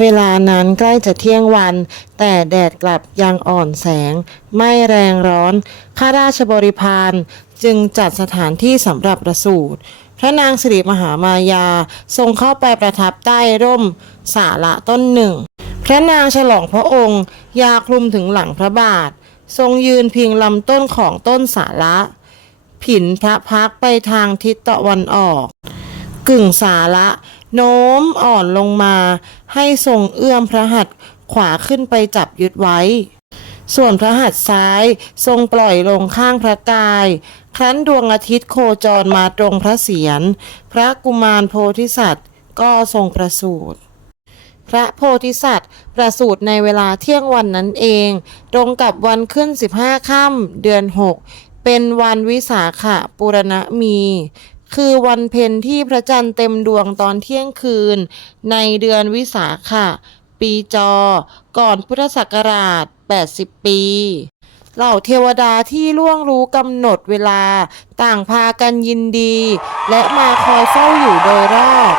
เวลานั้นใกล้จะเที่ยงวัน แต่แดดกลับยังอ่อนแสง ไม่แรงร้อน ข้าราชบริพารจึงจัดสถานที่สำหรับประสูติพระนางสิริมหามายาทรงเข้าไปประทับใต้ร่มสาละต้นหนึ่ง พระนางฉลองพระองค์ ยาคลุมถึงหลังพระบาท ทรงยืนพิงลำต้นของต้นสาละผินพระพักไปทางทิศตะวันออก กึ่งสาละ โน้มอ่อนลงมา ให้ทรงเอื้อมพระหัตถ์ขวาขึ้นไปจับยึดไว้ ส่วนพระหัตถ์ซ้ายทรงปล่อยลงข้างพระกาย ครั้นดวงอาทิตย์โคจรมาตรงพระเศียร พระกุมารโพธิสัตว์ก็ทรงประสูติพระโพธิสัตว์ ประสูติในเวลาเที่ยงวันนั้นเอง ตรงกับวันขึ้น 15 ค่ำเดือน 6 เป็นวันวิสาขะปุรณมี คือวันเพ็ญที่พระจันทร์เต็มดวงตอนเที่ยงคืน ในเดือนวิสาขะปีจอ ก่อนพุทธศักราช 80 ปี เหล่าเทวดาที่ล่วงรู้กำหนดเวลาต่างพากันยินดี และมาคอยเฝ้าอยู่โดยรอบ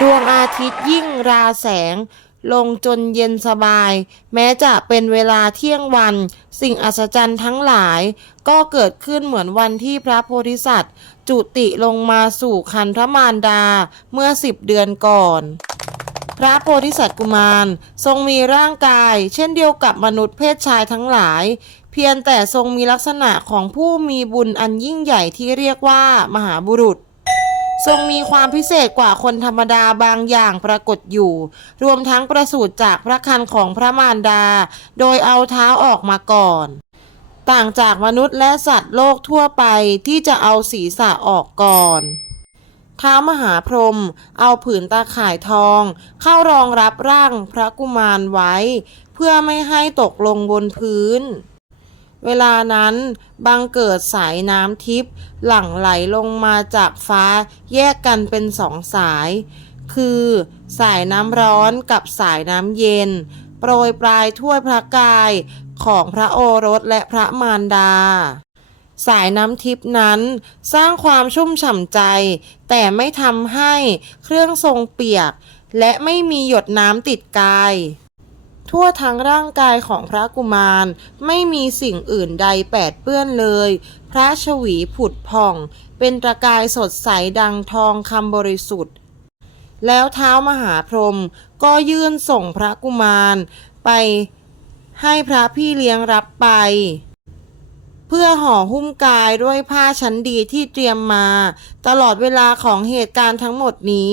ดวงอาทิตย์ยิ่งราแสง ลงจนเย็นสบาย แม้จะเป็นเวลาเที่ยงวัน สิ่งอัศจรรย์ทั้งหลาย ก็เกิดขึ้นเหมือนวันที่พระโพธิสัตว์ จุติลงมาสู่คันพระมารดาเมื่อสิบเดือนก่อน พระโพธิสัตว์กุมาร ทรงมีร่างกาย เช่นเดียวกับมนุษย์เพศชายทั้งหลาย เพียงแต่ทรงมีลักษณะของผู้มีบุญอันยิ่งใหญ่ที่เรียกว่ามหาบุรุษ ทรงมีความพิเศษกว่าคนธรรมดาบางอย่างปรากฏอยู่ รวมทั้งประสูติจากพระคันของพระมารดา โดยเอาเท้าออกมาก่อน ต่างจากมนุษย์และสัตว์โลกทั่วไปที่จะเอาศีรษะออกก่อนท้ามหาพรหมเอาผืนตาข่ายทอง เข้ารองรับร่างพระกุมารไว้ เพื่อไม่ให้ตกลงบนพื้น เวลานั้นบังเกิดสายน้ำทิพย์หลั่งไหลลงมาจากฟ้าแยกกันเป็นสองสาย คือสายน้ำร้อนกับสายน้ำเย็น โปรยปลายถ้วยพระกายของพระโอรสและพระมารดา สายน้ำทิพย์นั้นสร้างความชุ่มฉ่ำใจ แต่ไม่ทำให้เครื่องทรงเปียก และไม่มีหยดน้ำติดกาย ทั่วทั้งร่างกายของพระกุมาร ไม่มีสิ่งอื่นใดแปดเปื้อนเลย พระชวีผุดผ่อง เป็นประกายสดใสดังทองคำบริสุทธิ์ แล้วเท้ามหาพรหมก็ยื่นส่งพระกุมารไปให้พระพี่เลี้ยงรับไป เพื่อห่อหุ้มกายด้วยผ้าชั้นดีที่เตรียมมา ตลอดเวลาของเหตุการณ์ทั้งหมดนี้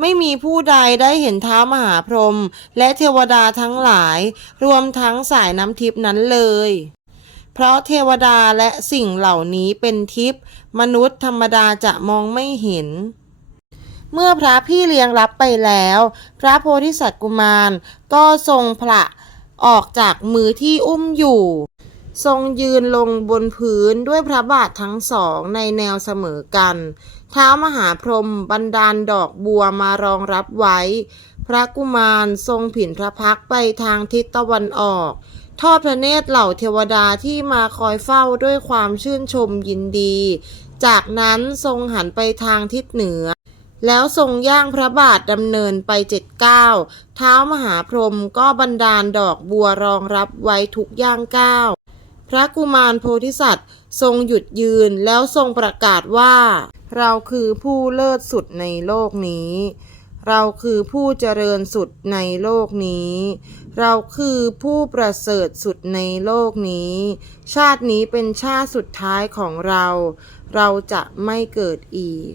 ไม่มีผู้ใดได้เห็นเท้ามหาพรหมและเทวดาทั้งหลาย รวมทั้งสายน้ำทิพนั้นเลย เพราะเทวดาและสิ่งเหล่านี้เป็นทิพย์มนุษย์ธรรมดาจะมองไม่เห็นเมื่อพระพี่เลี้ยงรับไปแล้ว พระโพธิสัตว์กุมารก็ทรงผละออกจากมือที่อุ้มอยู่ ทรงยืนลงบนพื้นด้วยพระบาททั้งสองในแนวเสมอกัน เท้ามหาพรหมบันดาลดอกบัวมารองรับไว้ พระกุมารทรงผินพระพักไปทางทิศตะวันออก ทอดพระเนตรเหล่าเทวดาที่มาคอยเฝ้าด้วยความชื่นชมยินดี จากนั้นทรงหันไปทางทิศเหนือแล้วทรงย่างพระบาทดำเนินไปเจ็ดก้าวเท้ามหาพรหมก็บันดาลดอกบัวรองรับไว้ทุกย่างก้าว ระกุมารโพธิสัตว์ ทรงหยุดยืนแล้วทรงประกาศว่า เราคือผู้เลิศสุดในโลกนี้ เราคือผู้เจริญสุดในโลกนี้ เราคือผู้ประเสริฐสุดในโลกนี้ ชาตินี้เป็นชาติสุดท้ายของเรา เราจะไม่เกิดอีก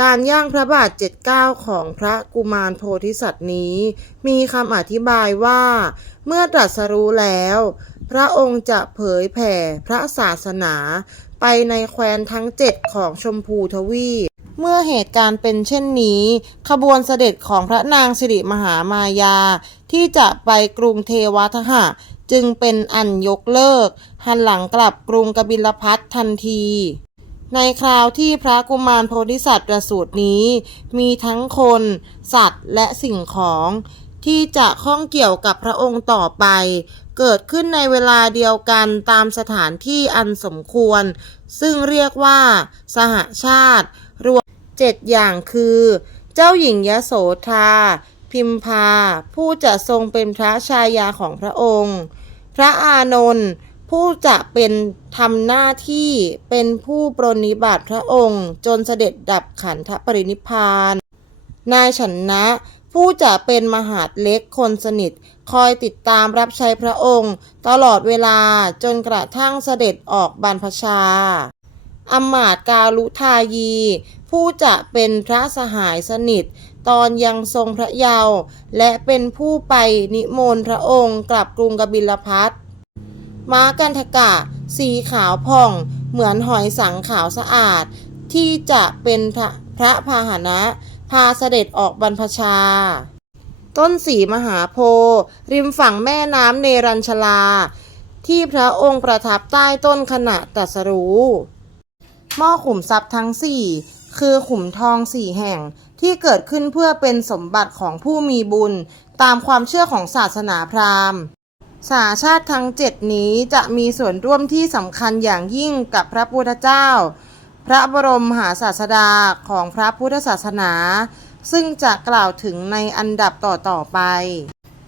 การย่างพระบาทเจ็ดเก้าของพระกุมารโพธิสัตว์นี้ มีคำอธิบายว่า เมื่อตรัสรู้แล้ว พระองค์จะเผยแผ่พระศาสนาไปในแคว้นทั้งเจ็ดของชมพูทวีปเมื่อเหตุการณ์เป็นเช่นนี้ ขบวนเสด็จของพระนางสิริมหามายา ที่จะไปกรุงเทวทหะ จึงเป็นอันยกเลิก หันหลังกลับกรุงกบิลพัททันที ในคราวที่พระกุมารโพธิสัตว์ประสูตินี้ มีทั้งคน สัตว์และสิ่งของ ที่จะข้องเกี่ยวกับพระองค์ต่อไป เกิดขึ้นในเวลาเดียวกันตามสถานที่อันสมควร ซึ่งเรียกว่า สหชาติ รวมเจ็ดอย่างคือ เจ้าหญิงยโสธา พิมพา ผู้จะทรงเป็นพระชายาของพระองค์ พระอานนท์ผู้จะเป็นทำหน้าที่เป็นผู้ปรนนิบัติพระองค์ จนเสด็จดับขันธปรินิพพาน นายฉันนะ ผู้จะเป็นมหาดเล็กคนสนิท คอยติดตามรับใช้พระองค์ ตลอดเวลาจนกระทั่งเสด็จออกบรรพชาอมาตกาลุทายี ผู้จะเป็นพระสหายสนิท ตอนยังทรงพระเยาว์และเป็นผู้ไปนิมนต์พระองค์กลับกรุงกบิลพัทม้ากันทกะ สีขาวผ่อง เหมือนหอยสังขาวสะอาด ที่จะเป็นพระพระพาหนะ พาเสด็จออกบรรพชา ต้นสีมหาโพธิ์ริมฝั่งแม่น้ำเนรัญชลา ที่พระองค์ประทับใต้ต้นขณะตัสรู้หม้อขุมทรัพย์ทั้งสี่คือขุมทองสี่แห่งที่เกิดขึ้นเพื่อเป็นสมบัติของผู้มีบุญ ตามความเชื่อของศาสนาพราหมณ์ สาชาติทั้งเจ็ดนี้จะมีส่วนร่วมที่สำคัญอย่างยิ่งกับพระพุทธเจ้า พระบรมมหาศาสดาของพระพุทธศาสนา ซึ่งจะกล่าวถึงในอันดับต่อๆไป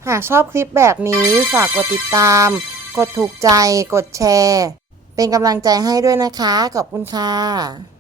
หากชอบคลิปแบบนี้ฝากกดติดตาม กดถูกใจ กดแชร์ เป็นกำลังใจให้ด้วยนะคะ ขอบคุณค่ะ